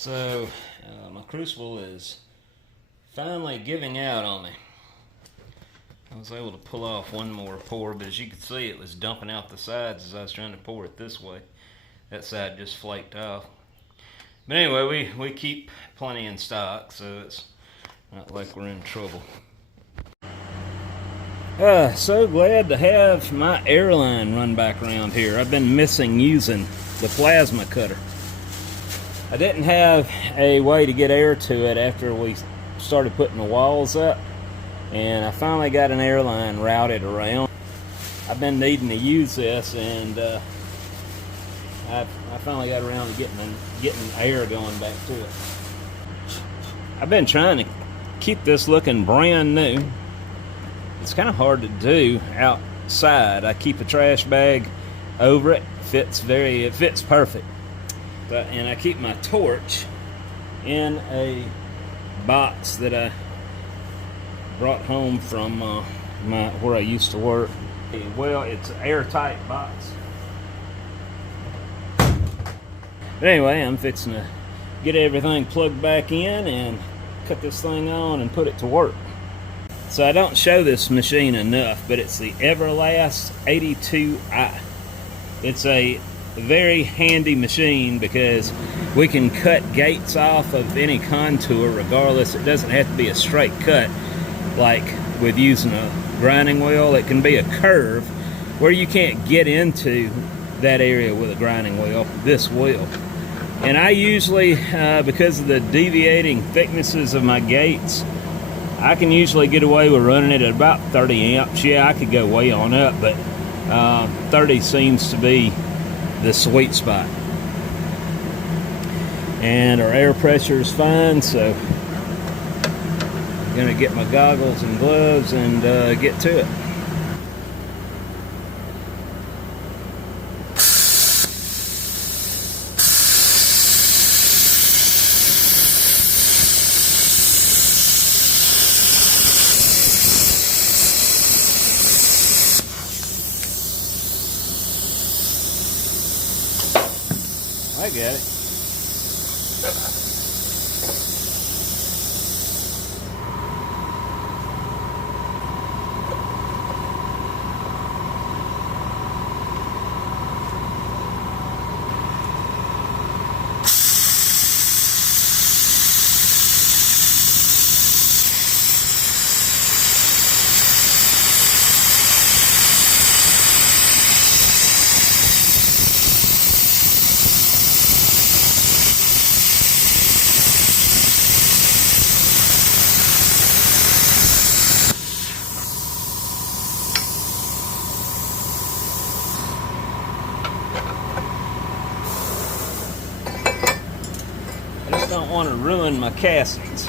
So my crucible is finally giving out on me. I was able to pull off one more pour, but as you can see, it was dumping out the sides as I was trying to pour it this way. That side just flaked off. But anyway, we keep plenty in stock, so it's not like we're in trouble. So glad to have my air line run back around here. I've been missing using the plasma cutter. I didn't have a way to get air to it after we started putting the walls up, and I finally got an air line routed around. I've been needing to use this, and I finally got around to getting air going back to it. I've been trying to keep this looking brand new. It's kind of hard to do outside. I keep a trash bag over it. It fits perfect. And I keep my torch in a box that I brought home from where I used to work. Well, it's an airtight box. But anyway, I'm fixing to get everything plugged back in and cut this thing on and put it to work. So I don't show this machine enough, but it's the Everlast 82i. It's a very handy machine because we can cut gates off of any contour regardless. It doesn't have to be a straight cut like with using a grinding wheel. It can be a curve where you can't get into that area with a grinding wheel. This will. And I usually, because of the deviating thicknesses of my gates, I can usually get away with running it at about 30 amps. Yeah, I could go way on up, but 30 seems to be the sweet spot. And our air pressure is fine, so I'm gonna get my goggles and gloves and get to it. I got it. I just don't want to ruin my castings.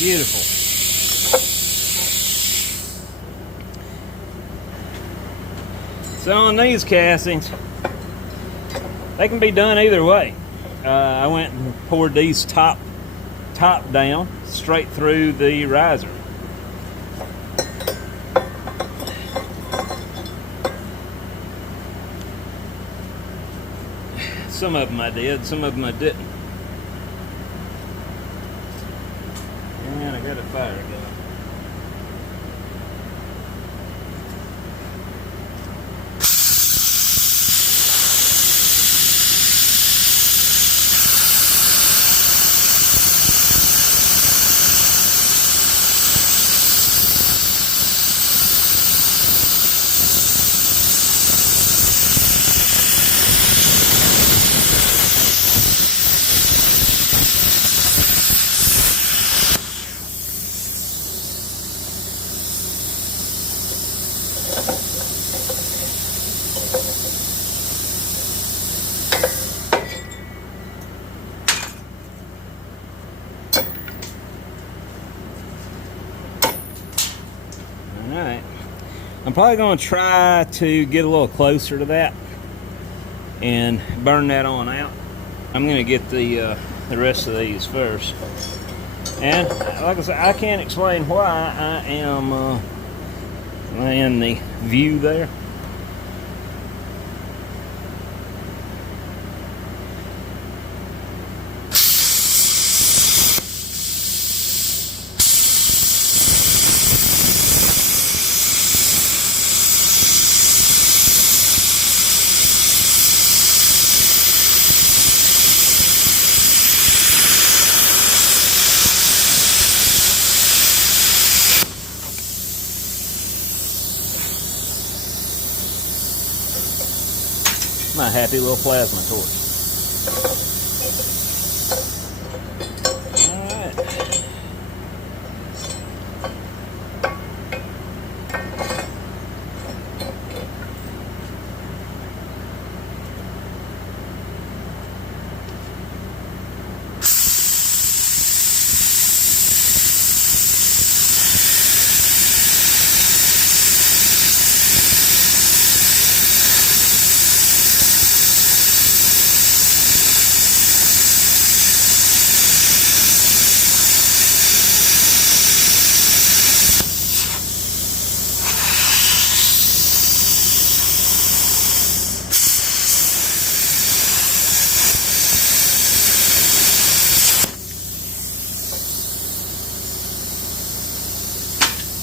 Beautiful. So on these castings, they can be done either way. I went and poured these top down straight through the riser. Some of them I did, some of them I didn't. And I got a fire going. I'm probably going to try to get a little closer to that and burn that on out. I'm going to get the rest of these first. And like I said, I can't explain why I am in the view there. My happy little plasma torch. All right.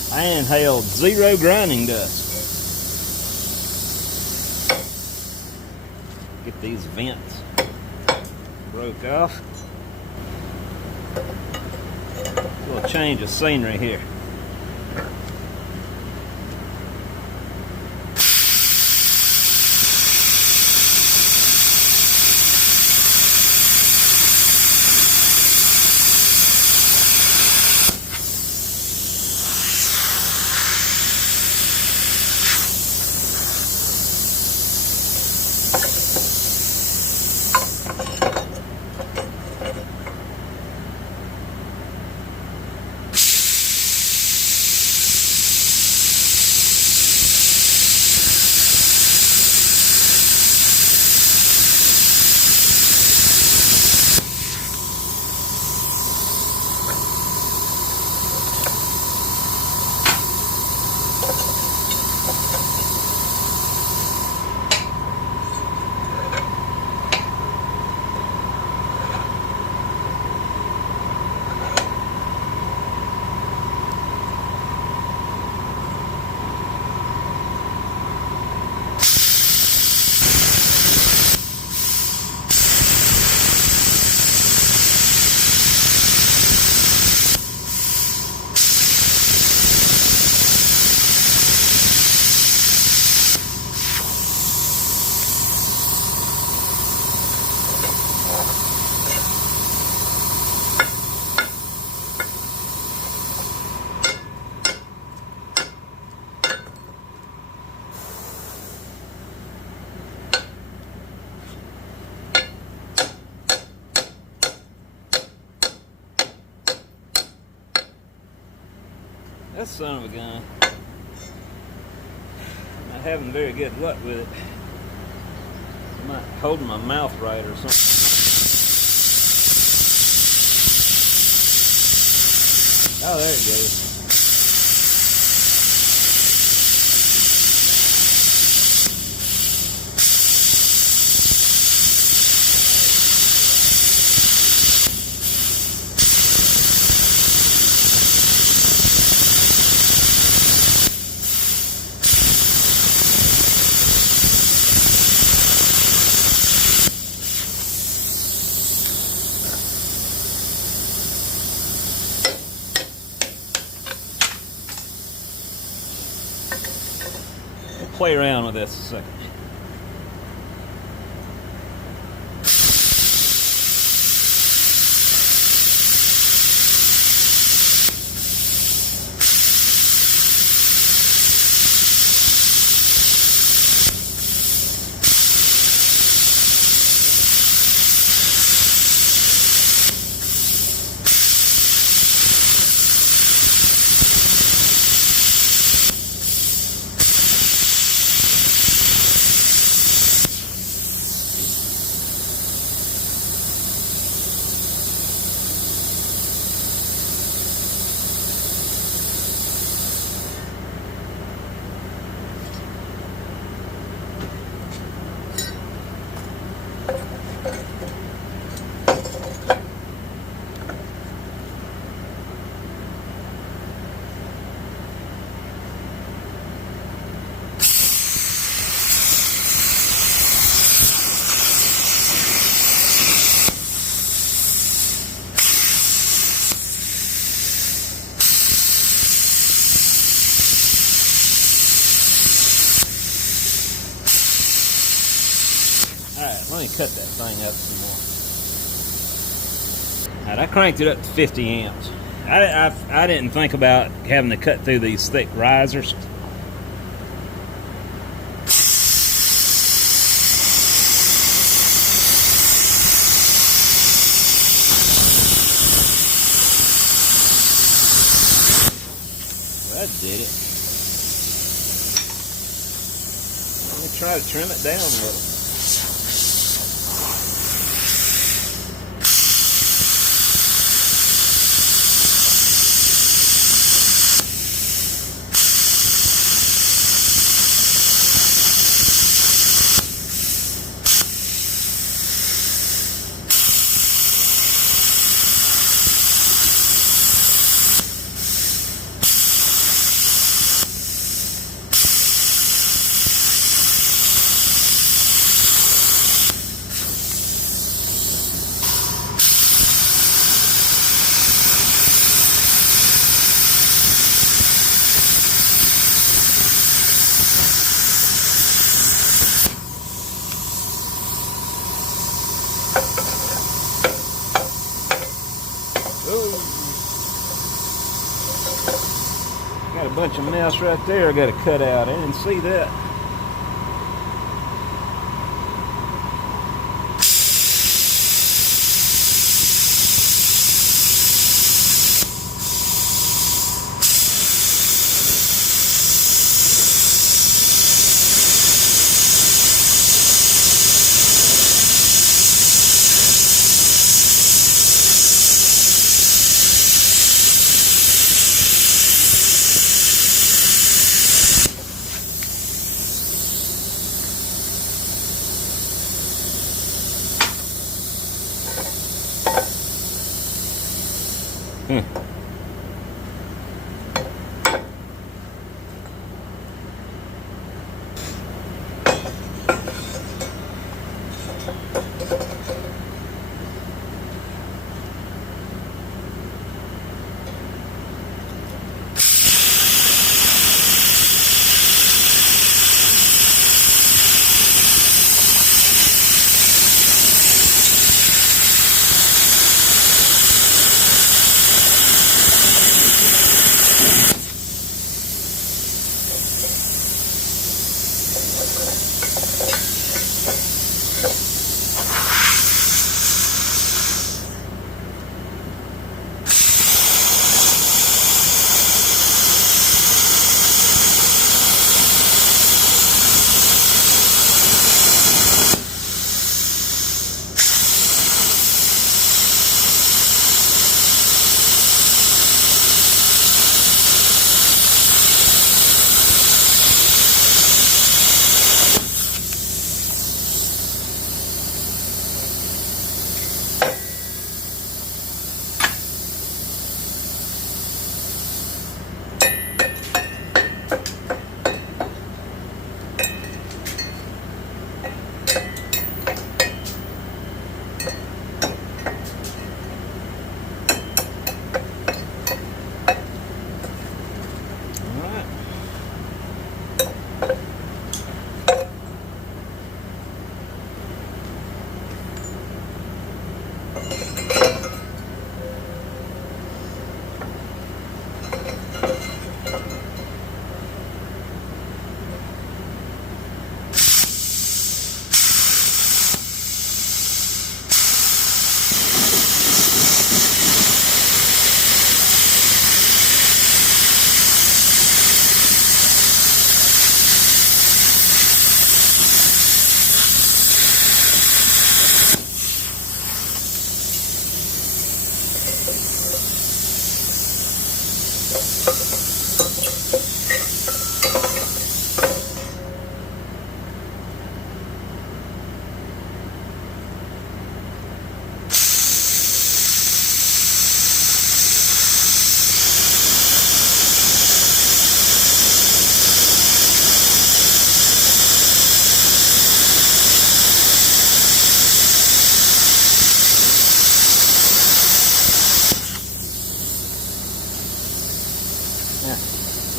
I inhaled 0 grinding dust. Get these vents broke off. A little change of scenery here. That son of a gun. I'm not having very good luck with it. I'm not holding my mouth right or something. Oh, there it goes. Play around with this a second. Alright, let me cut that thing up some more. Alright, I cranked it up to 50 amps. I didn't think about having to cut through these thick risers. That did it. Let me try to trim it down a little. Got a bunch of mess right there I got to cut out. I didn't see that.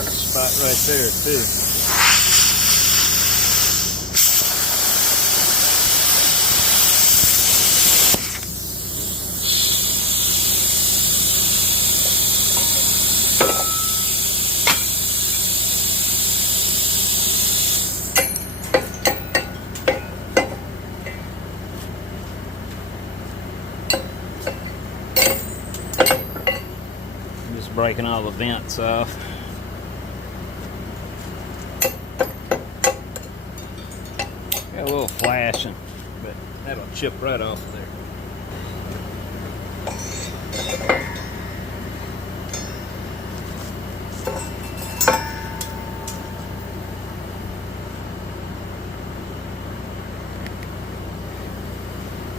Spot right there too. breaking all the vents off. Got a little flashing, but that'll chip right off of there.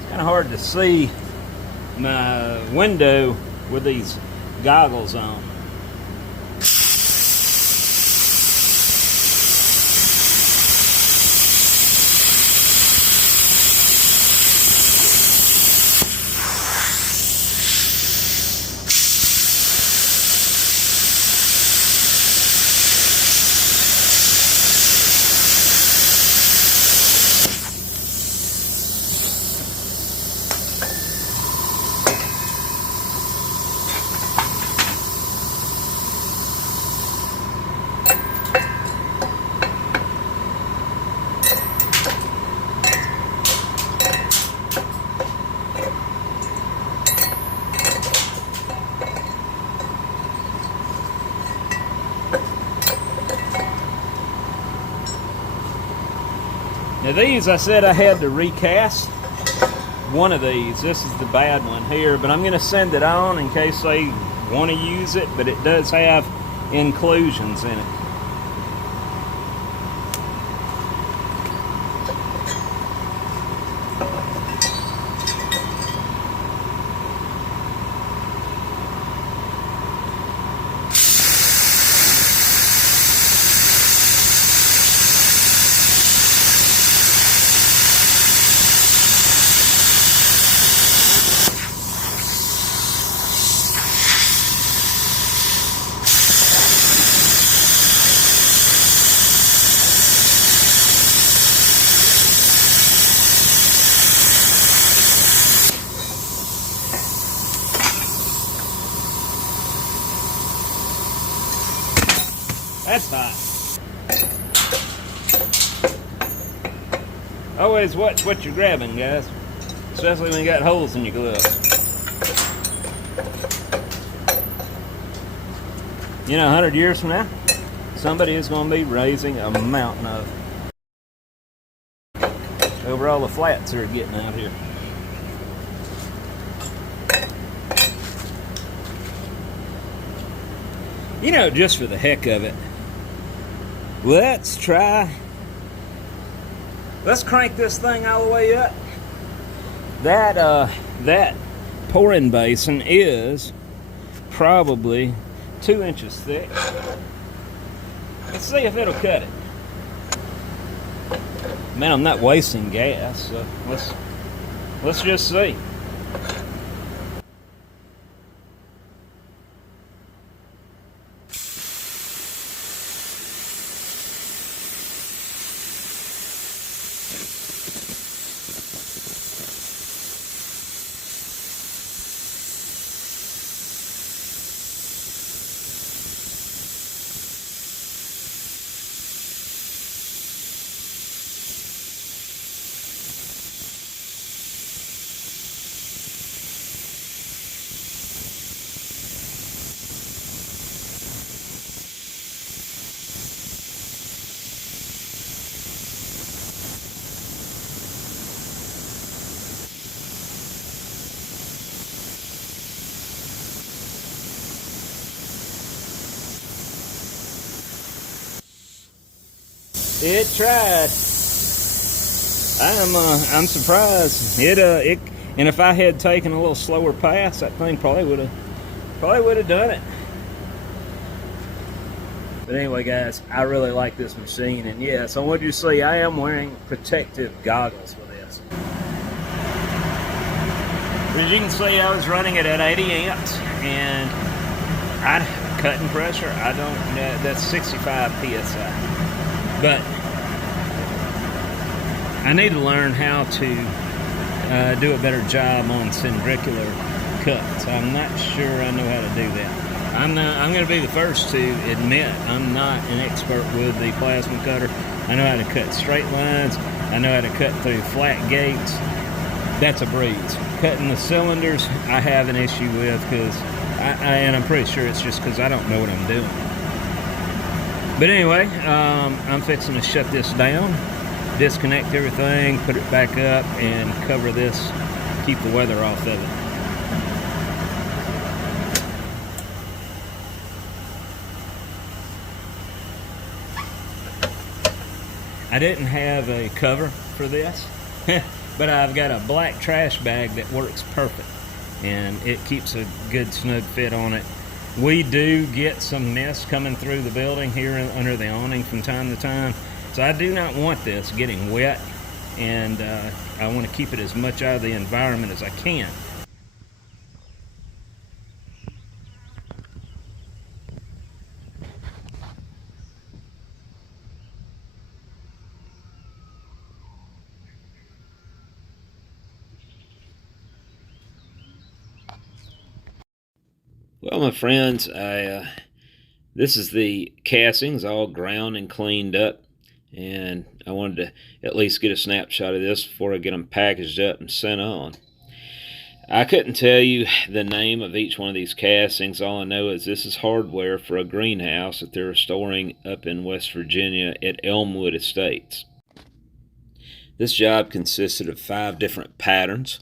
Kind of hard to see my window with these goggles on. Now these, I said I had to recast one of these. This is the bad one here, but I'm going to send it on in case they want to use it, but it does have inclusions in it. That's hot. Always watch what you're grabbing, guys. Especially when you got holes in your gloves. You know, 100 years from now, somebody is going to be raising a mountain of over all the flats that are getting out here. You know, just for the heck of it, let's crank this thing all the way up. That pouring basin is probably 2 inches thick. Let's see if it'll cut it. Man, I'm not wasting gas, so let's just see. It tried. I'm surprised. And if I had taken a little slower pass, that thing probably would have done it. But anyway, guys, I really like this machine, and yes, I want you to see I am wearing protective goggles with this. As you can see, I was running it at 80 amps, and cutting pressure, that's 65 psi. But I need to learn how to do a better job on cylindrical cuts. I'm not sure I know how to do that. I'm going to be the first to admit I'm not an expert with the plasma cutter. I know how to cut straight lines. I know how to cut through flat gates. That's a breeze. Cutting the cylinders, I have an issue with because And I'm pretty sure it's just because I don't know what I'm doing. But anyway, I'm fixing to shut this down, disconnect everything, put it back up, and cover this, keep the weather off of it. I didn't have a cover for this, but I've got a black trash bag that works perfect, and it keeps a good snug fit on it. We do get some mist coming through the building here under the awning from time to time, so I do not want this getting wet, and I want to keep it as much out of the environment as I can. Well, my friends, this is the castings all ground and cleaned up, and I wanted to at least get a snapshot of this before I get them packaged up and sent on. I couldn't tell you the name of each one of these castings. All I know is this is hardware for a greenhouse that they're restoring up in West Virginia at Elmwood Estate. This job consisted of 5 different patterns.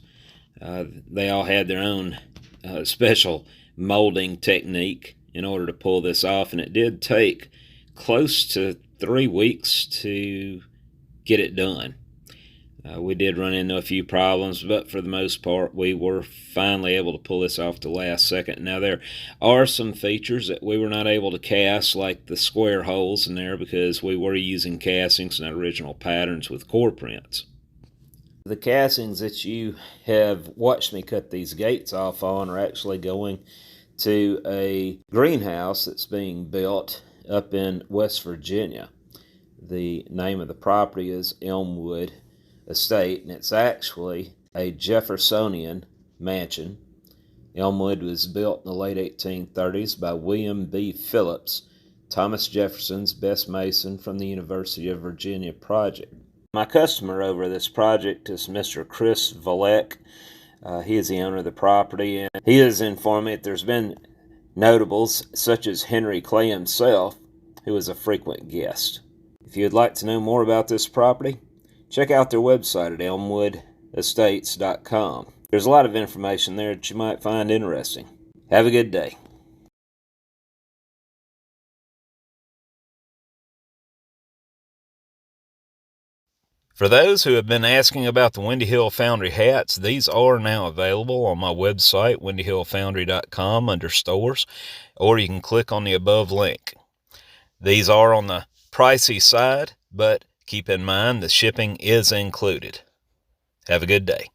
They all had their own special molding technique in order to pull this off, and it did take close to 3 weeks to get it done. We did run into a few problems, but for the most part we were finally able to pull this off the last second. Now there are some features that we were not able to cast, like the square holes in there, because we were using castings and original patterns with core prints. The castings that you have watched me cut these gates off on are actually going to a greenhouse that's being built up in West Virginia. The name of the property is Elmwood Estate, and it's actually a Jeffersonian mansion. Elmwood was built in the late 1830s by William B. Phillips, Thomas Jefferson's best mason from the University of Virginia project. My customer over this project is Mr. Chris Voleck. He is the owner of the property, and he has informed me that there's been notables such as Henry Clay himself, who is a frequent guest. If you would like to know more about this property, check out their website at elmwoodestates.com. There's a lot of information there that you might find interesting. Have a good day. For those who have been asking about the Windy Hill Foundry hats, these are now available on my website, windyhillfoundry.com, under stores, or you can click on the above link. These are on the pricey side, but keep in mind the shipping is included. Have a good day.